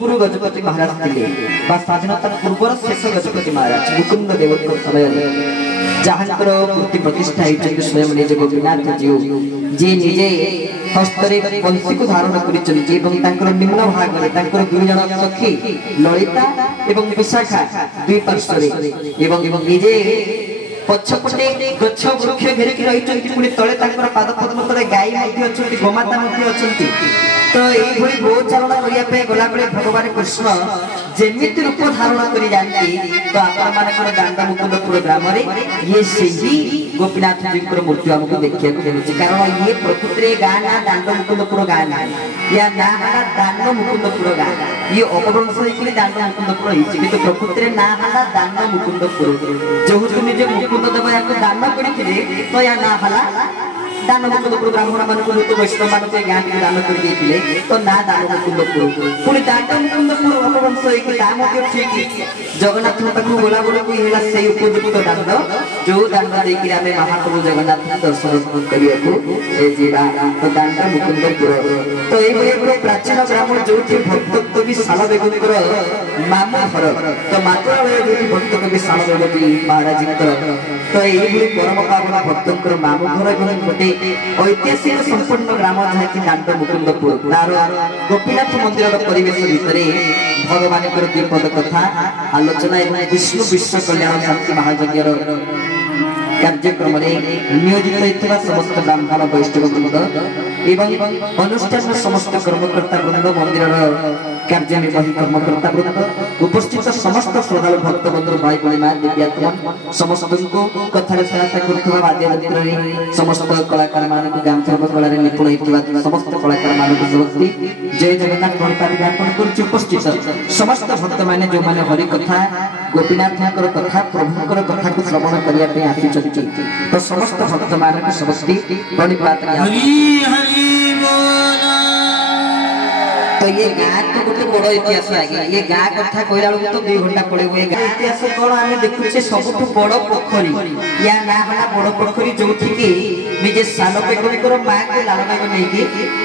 पूर्व गजपति महाराज थे स्वाधीनता पूर्वर शेष गजपति महाराज मुकुंद देवत समय जहांकर मूर्ति प्रतिष्ठा होती स्वयं निज गोपीनाथ जीव जी निजे हस्तरे बंशी को धारण कर निम्न भाग में दुईजन सखी ललिता एवं विशाखा दुई पार्श्व निजे पछपटे गछ वृक्ष घेरिक रही तले पाद पद्म तले गाई गोमाता तो ये गोचारण करने गला बेले भगवान कृष्ण जेमिति रूप धारण कर जाती तो आपर दांडा मुकुंदपुर ग्राम ये सही गोपीनाथ जी मूर्ति आमको देखा मिलूँ कारण ये प्रकृति गाँ ना दांड मुकुंदपुर गाँ ना या ना दांड मुकुंदपुर गाँ ये अपभ्रंश होकर दांड मुकुंदपुर होती प्रकृति ना है दांड मुकुंदपुर जो निजे मुकुंद देव या दान करते तो या ना है दान मुकुंदपुर ब्राह्मण मान वैष्णव मान गाँ के दान कर तो ना दान मुकुंदपुर पुणी दांड मुकुंदपुर अपभ्रंश होकर ठीक जगन्नाथ पाखु गला बेलू है उपयुक्त दांड जो दांड देकर आम महाप्रभु जगन्नाथ दर्शन करने तो दांड मुकुंदपुर तो ये प्राचीन ग्राम जो भक्त कवि साल बेगूर मामू घर तो मातुआलय जो भक्त कवि साल बेगती महाराज तो ये परम पावन भक्तर मामू घर गोटे ऐतिहासिक संपूर्ण ग्राम जहाँकि दांड मुकुंदपुर तार गोपीनाथ मंदिर परिवेश भितर भगवान द्विपद कथा आलोचना विष्णु विश्व कल्याण शांति महायज्ञ कार्यक्रम नियोजित होता समस्त ब्राह्मण वैष्णव वृंद एवं अनुष्ठान समस्त कर्मकर्ता वृंद मंदिर कार्यनिर्वाही कर्मकर्ता वृंद उपस्थित समस्त श्रद्धालु भक्त बंधु भाई बहन मां दिव्यात्मा समस्त को कथार सहायता करथवा वाद्ययंत्र समस्त कलाकार मान को गाम सर्व कला निपुण होता समस्त कलाकार मान को समस्ती जय जगन्नाथ गणपति ज्ञापन कर उपस्थित समस्त भक्त माने जो माने हरि कथा गोपीनाथ कथा प्रभुकर कथा को श्रवण करने आसी तो समस्त भक्त मान को समस्ती प्रणिपात तो ये गाँ तो गोटे बड़ इतिहास आगे ये गाँ कथा कहला बेलू तो 2 घंटा पड़े इतिहास कौन आम देखुचे सबुठ बड़ पोखरी या ना है बड़ पोखरी जो निजे साल बेगर माँ को लाल बाग नहीं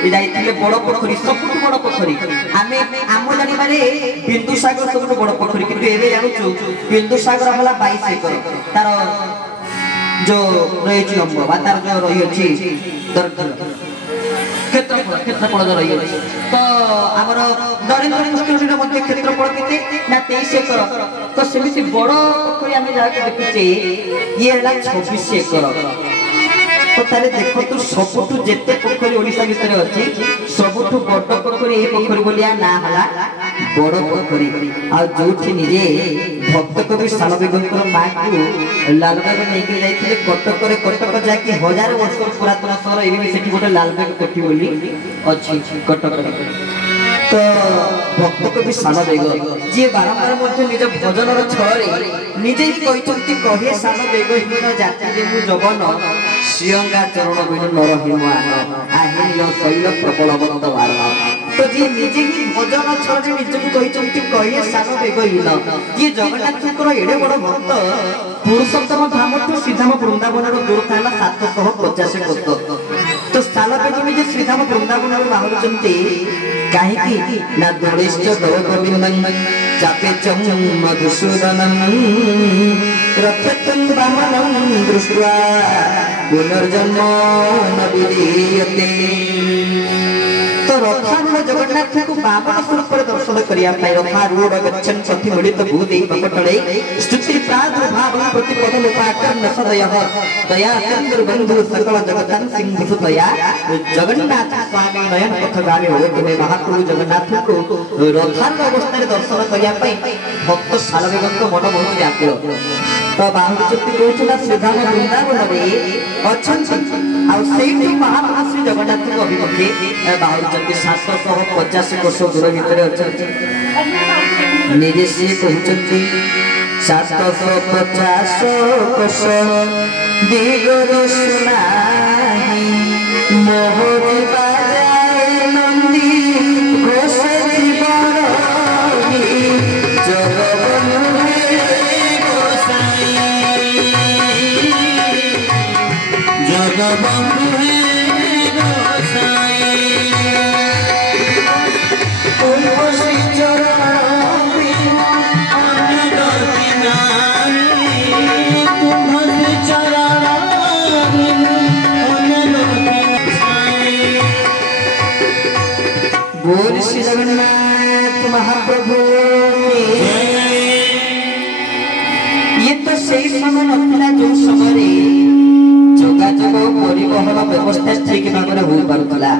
जाते बड़ पोखरी सबुठ बड़ पोखरी आम आम जाने बिंदुसागर सबुठ बड़ पोखरी कि जानूँ बिंदुसागर है 22 एकर तार जो रही लंब तार जो रही क्षेत्रफल रही तो आमर नरेंद्र कृष्ण क्षेत्रफल के 23 एकर तो सेमती बड़ पोखरी आम जहाँ देखुचे ये है 26 एकर तो तारे देखो तू सबुठू जेते पोखरी ओडिशा भितर अछि सबुठू बड़ पोखरी ए पोखरी बोलिया ना हला बड़ पोखरी आ जोठी निजे भक्त कवि साल बेगंकर मां को लालबाग नेकी जाइथिले कटक जाकी 1000 वर्ष पुरातन सहर एबी सेठी गोटे लालबाग कोठी बोली अछि कटक तो भक्त कवि साल बेग जे बारंबार मध्य निज भजनर छळे निजे ही कहितंती कहे साल बेग हिन जाति जे मु जगन सियंगा चरण बिनु नर हिमान আহিलो शैल प्रबलवंत वारण तो जी निजे ही भजन छळे निजे को कहितंती कहे साल बेग हिन ये जगन्नाथकर एडे बड़ भक्त पुरुषोत्तम धाम तो श्रीधाम वृंदावन दूर था 750 कोस तो साल बेग निजे श्रीधाम वृंदावन बाहुचंती काहे ना दोलेश्च गौरविन्दं चापे चं मधुसूदनं रक्षतं वामनं दृष्ट्वा पुनर्जन्म न विदीयते तो रथारूढ़ जगन्नाथ को बामन स्वरूप दर्शन करिया रथारूढ़ गच्छन् पथि मिलित भूदेव पकटले स्तुति प्रादुर्भाव प्रतिपद लोकाकर्ण सदयः दया चंद्र बंधु सकल जगतन सिंह सुतया जगन्नाथ स्वामी नयन पथगामी हो तुम्हें महाप्रभु जगन्नाथ को रथारूढ़ अवस्था दर्शन करिया भक्त सालवेगंत मन बहुत व्याकुल तो बाहुचंती कहूला श्रीधाम वृंदावन में महाप्रभु श्री जगन्नाथ को अभिमुखे बाहुचंती 750 कोस दूर भितर अच्छा निजे सी कहते 750 कोस दिगर सुनाही मोहरी बाजाए नंदी घोष जीवन जगबंधु है गोसाई महाप्रभु ये तो सही समय नथिला जो समय जोगाजोग परिवहन व्यवस्था ठीक भाव में हो पारुला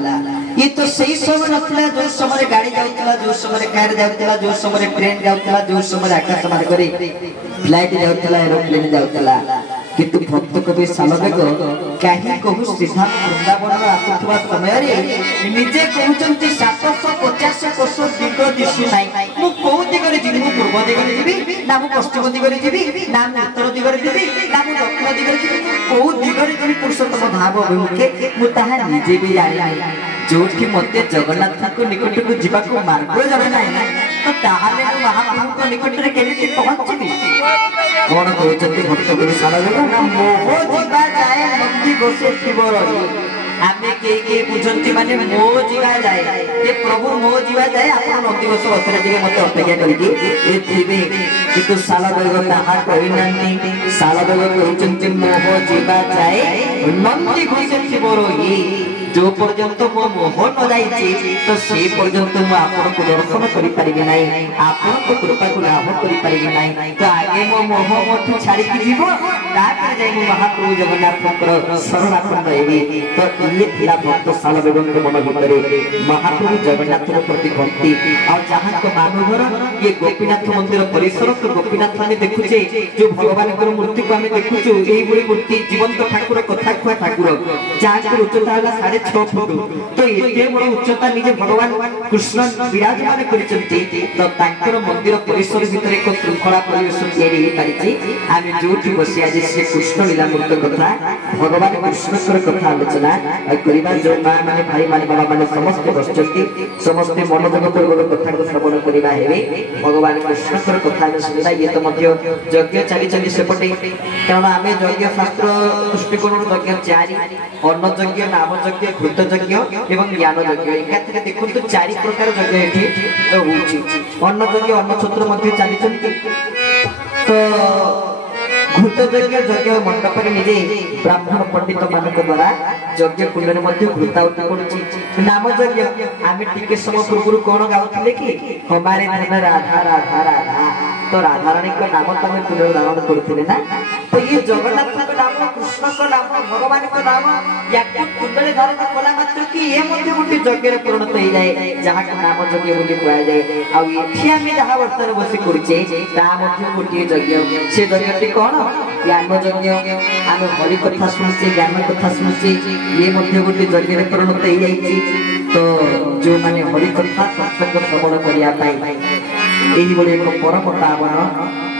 ये तो सही समय नथिला जो समय गाड़ी जाउतला जो समय कार जाउतला जो समय ट्रेन जाउतला जो समय आकाश मार्ग रे फ्लाइट जाउतला एरोप्लेन जाउतला किंतु भक्त कवि सालवेग कहीं कहू सीधा वृंदावन आसुवा समय निजे कहते 750 वर्ष दिग दिशु ना मु कौ दिगरे जीवी मु पूर्व दिगरे जीवी ना मु पश्चिम दिगरे जीवी ना मु उत्तर दिगरे जीवी ना मु दक्षिण दिगरे जीवी कौ दिगरे जीवी पुरुषोत्तम भाव अभिमुखे मु ताहा निजे भी जाने जोठी मते जगन्नाथ को निकट को जीवा को मार्ग जाने ना तो ताहाले महाप्रभु को निकट रे केमिति पहुंचबी कोन कहते भक्त कवि सालवेग ना मोह जीवा जाए नंदी गोसे शिवर आमे के बुझंती माने मोह जीवा जाए ये प्रभु मोह जीवा जाए आपण नंदी गोस बसरे दिके मते अपेक्षा करिकी ए थिबे किंतु सालवेग ताहा कहि नानी सालवेग कहउचंती मोह जीवा जाए नंदी गोसे शिवर जो पर्यंत मो मोह न जाइए तो से पर्यंत मु आपन को दर्शन करि परिबे नै आपन को कृपा को लाभ करि परिबे नै तो आगे मो मोह मथु छाड़ी कि जीवो ताके जाय मु महाप्रभु जगन्नाथ को शरणापन्न हेबी तो ये थिला भक्त सालवेग के मन भितरे महाप्रभु जगन्नाथ के प्रति भक्ति और जहां को मानवर ये गोपीनाथ मंदिर परिसर तो गोपीनाथ ने देखुचे जो भगवान को मूर्ति को हमें देखुछु एही बड़ी मूर्ति जीवंत ठाकुर कथा खुआ ठाकुर जहां को उच्चता हला 6.5 फुट तो एते बड़ उच्चता निजे भगवान कृष्ण विराजमान करिसंती तो तांकर मंदिर परिसर भीतर एक श्रृंखला परिवेश तैयारी हे पारिछि आमे जोठी बसी आज श्री कृष्ण लीला मूर्त कथा भगवान कृष्णकर कथा आलोचना करिबा जो मां माने भाई माने बाबा माने समस्त बसचंती समस्त मनोजग पूर्वक कथा को श्रवण करिबा हेबे भगवान कृष्णकर कथा सुनिबा ये तो मध्य यज्ञ चाली चाली सेपटे कारण आमे यज्ञ शास्त्र दृष्टिकोण यज्ञ चारि अन्न यज्ञ नाम यज्ञ घृत यज्ञ एवं ज्ञान यज्ञ एकाथरे देखंतु चारि प्रकार यज्ञ एठी तो होची अन्न यज्ञ अन्न छत्र मध्ये चाली चंती तो घृत यज्ञ यज्ञ मंडप रे निजे ब्राह्मण पंडित मानक द्वारा यज्ञ कुंड रे मध्ये घृतावती पडुची नाम यज्ञ आमे टिके समय पूर्व कोन गाउथिले कि हमारे धन राधा राधा राधा तो राधा रानी का नाम तमे तुले धारण करथिले ना तो ये जगन्नाथ का नाम कृष्ण का नाम भगवान का नाम याके कुंडले धारण कला मात्र कि ये मध्ये गुटी यज्ञ रे परिणत हो जाए जहां का नाम यज्ञ बोली कहया जाए आ एठी आमे जहां वर्तन बसी करछे ता मध्ये गुटी यज्ञ से यज्ञटी कोन ज्ञान यज्ञ आमे हरि कथा सुनछे ज्ञान कथा सुनछे ये मध्ये गुटी यज्ञ रे परिणत हो जाईछि तो जो माने हरि कथा सत्संग श्रवण करिया पाई एही बोले एक परम पावन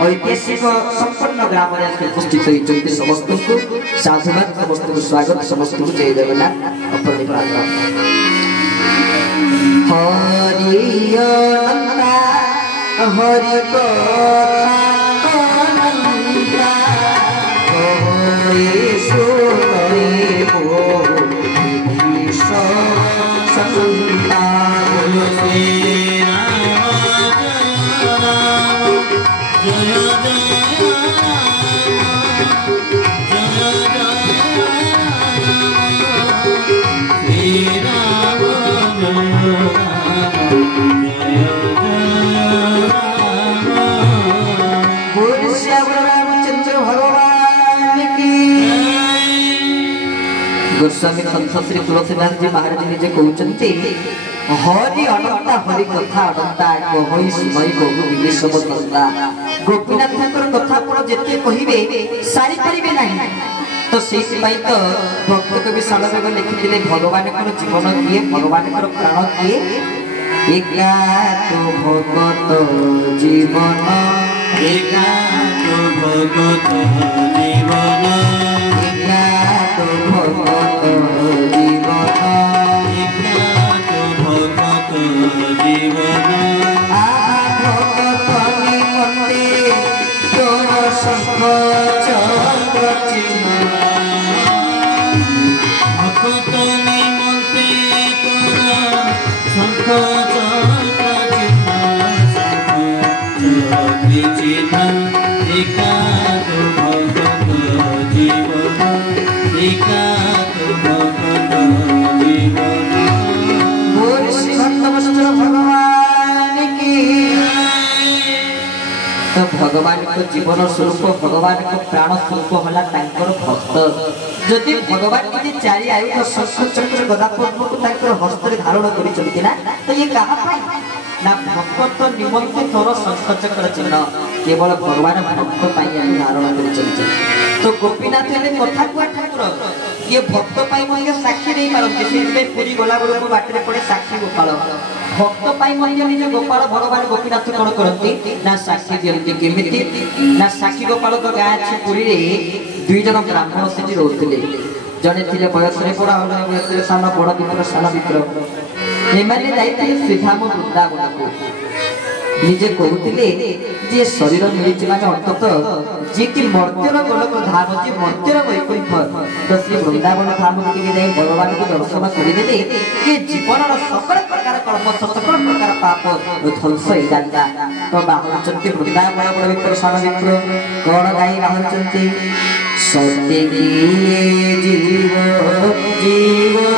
ऐतिहासिक संपन्न ग्राम रे उपस्थित होइछन्ति समस्त को साधुवाद समस्त को स्वागत समस्त को जय जगन्नाथ अपरिवार हरि अनंता हरि कथा अनंता यीशु हरि बोल ईश्वर संता गोस्वामी संत श्री तुलसीदास जी महाराज निजे कहउचंती हरि अनंता हरि कथा अनंता कहई सुनई बहु विदेशम संता गोपीनाथकर कथा पर जेते कहिबे सारी परिबे नाही तो सेहि पई तो भक्त कवि सालवेग लिखिथिले भगवान कर जीवन किए भगवान कर प्राण किए एका तो भगत जीवन एका तो भगत जीवन तो भगत जीवन भगत जीवन भगत निमंते तोर शंख चक्र चिन्ह भगत निमंते तोर शंख चक्र चिन्ह चिन्ह एका तो भगत भगवान को जीवन स्वरूप भगवान को प्राण स्वरूप होला तांकर भक्त जदि भगवान के चारि आयु शंख चक्र गदा पद्म को तांकर हस्त रे धारण करि चलती ना तो ये कहा पाई ना भक्त निमंत्रित थोर शंख चक्र चिन्ह केवल भगवान भक्त पाई धारण करि चलती तो गोपीनाथ ने कथा कुआ ठाकुर ये भक्त पाई मय साक्षी नहीं पारंती से पूरी गोला गोल को बाटरे पड़े साक्षी गोपाल भक्त पाई मय निज गोपाल भगवान गोपीनाथ कोन करंती ना साक्षी दियंती केमिति ना साक्षी गोपाल को गाय अछि पुरी रे दुई जन ब्राह्मण सेठी रहउथिले जने थिले बयस रे पड़ा होला बयस रे सानो बड़ मित्र सानो मित्र एमाने जाइते श्रीधाम वृंदावन को निजे कहउथिले जे शरीर मिलिछि माने अंतत जे कि मर्त्यर गोलक धाम जे मर्त्यर वैकुंठ तो श्री वृंदावन धाम के जाई भगवान को दर्शन करिदेले कि जीवनर सकल प्रकार कर्म सकल प्रकार पाप ध्वंस हो जाता तो बाहर चंती वृंदावन बड़ विपर सानो मित्र कोण गाई बाहर चंती सत्य की जीव जीव